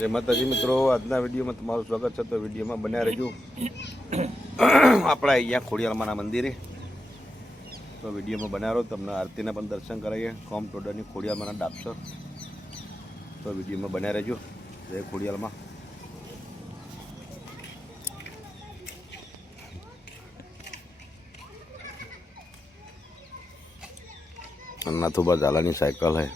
जय माताजी मित्रों, आजना विडियो में तमारू स्वागत है। तो विडियो में बना रहो अपना अँ खोडियालमाना मंदिरे। तो विडियो में बना रहो तमने आरती ने दर्शन कराइए कॉम टोडर खोडियालमाना डाबसर। तो विडियो में बना रहो। जय खोडियालमा। नाथुबा झालानी साइकिल है।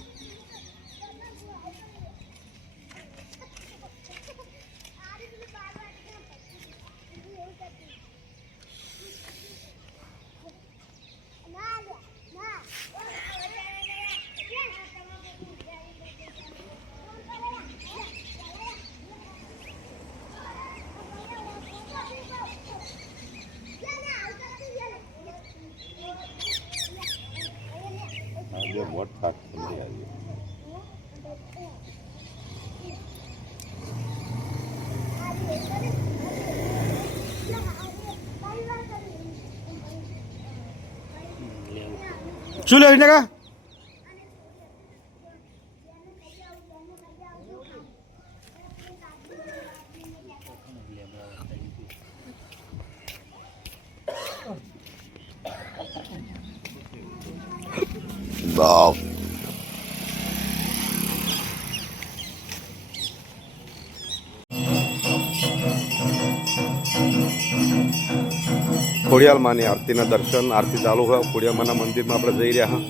आगे बहुत फाट नहीं आ रही। चलो इन्हें का वाह खोडियालमा ની આરતીના દર્શન આરતી ચાલુ હોય ખોડિયાલમાના મંદિરમાં આપણે જઈ રહ્યા હા।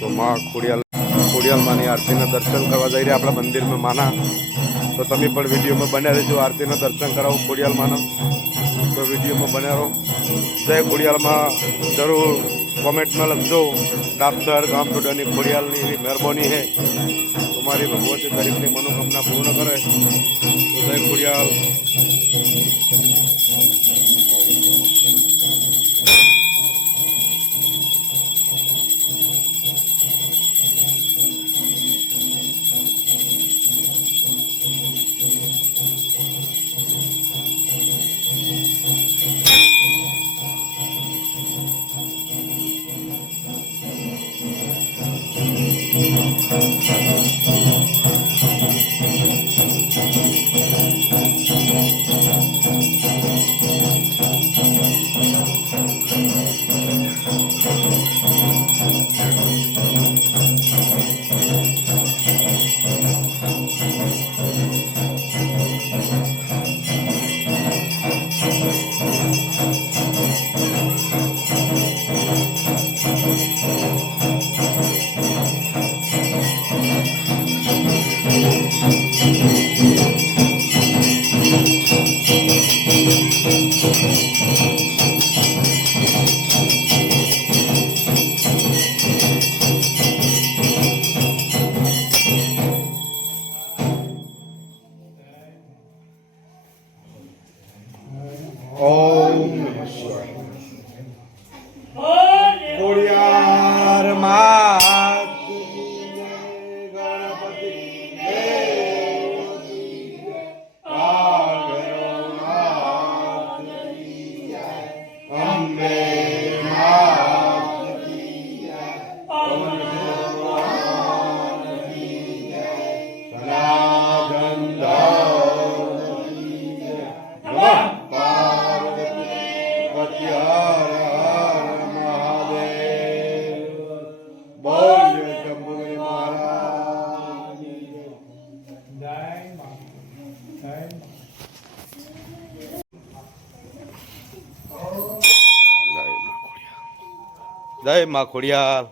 તો માં ખોડિયાલમાની આરતીના દર્શન કરવા જઈ રહ્યા આપણા મંદિરમાં માના। તો તમે પણ વિડીયોમાં બન્યા રહેજો, આરતીના દર્શન કરાવો ખોડિયાલમાના। તો વિડીયોમાં બન્યા રહો। જય ખોડિયાલમા જરૂર કોમેન્ટમાં લખજો। डाबसर गाम टोडानी खोडियालनी मेहरबानी है। तुम्हारी भगवती दरेकनी मनोकामना पूर्ण करे। तो जय खोडियाल। जय माँ खोडियाल।